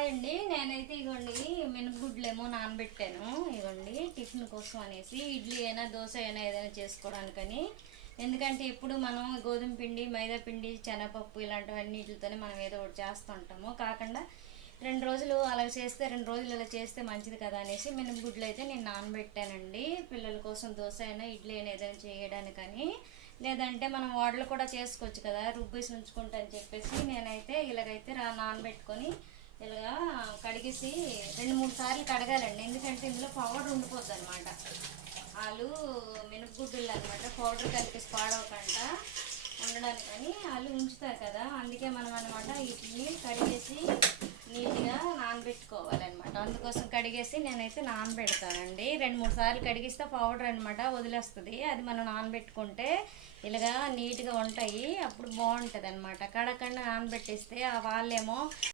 Hi అండి, నేనైతే ఇగోండి మినపగుడ్లేమో నానబెట్టాను. ఇగోండి టిఫిన్ కోసం అనేసి ఇడ్లీ అయినా దోశ అయినా ఏదైనా చేసుకోవడానికని. ఎందుకంటే ఇప్పుడు మనం గోధుమ పిండి, మైదా పిండి, శనగపప్పు ఇలాంటివన్నిటితోనే మనం ఏదో ఒకటి చేస్తూ ఉంటాము. కాకుండా 2 రోజులు అలా చేస్తే 2 రోజులు ఇలా చేస్తే మంచిది కదా అనేసి మినపగుడ్లు అయితే నేను నానబెట్టానండి. పిల్లల కోసం దోశ అయినా ఇడ్లీ అయినా ఏదైనా చేయడానికని. లేదంటే మనం వాడలు కూడా చేసుకోవచ్చు కదా, రుబ్బేసి ఉంచుకుంటా అని చెప్పేసి నేనైతే ఇలాగైతే నానబెట్టుకొని ఇలాగా కడిగేసి 2-3 సార్లు కడగాలండి. ఎందుకంటే ఇందులో పౌడర్ ఉండిపోద్ది అనమాట. వాళ్ళు మినపగుడ్డులు అనమాట పౌడర్ కలిపేసి పాడవకుండా ఉండడానికని వాళ్ళు ఉంచుతారు కదా. అందుకే మనం అనమాట వీటిని కడిగేసి నీట్గా నానబెట్టుకోవాలన్నమాట. అందుకోసం కడిగేసి నేనైతే నానబెడతానండి. 2-3 సార్లు కడిగిస్తే పౌడర్ అనమాట వదిలేస్తుంది. అది మనం నానబెట్టుకుంటే ఇలాగా నీట్గా ఉంటాయి. అప్పుడు బాగుంటుంది అనమాట. కడకండా నానబెట్టేస్తే వాళ్ళేమో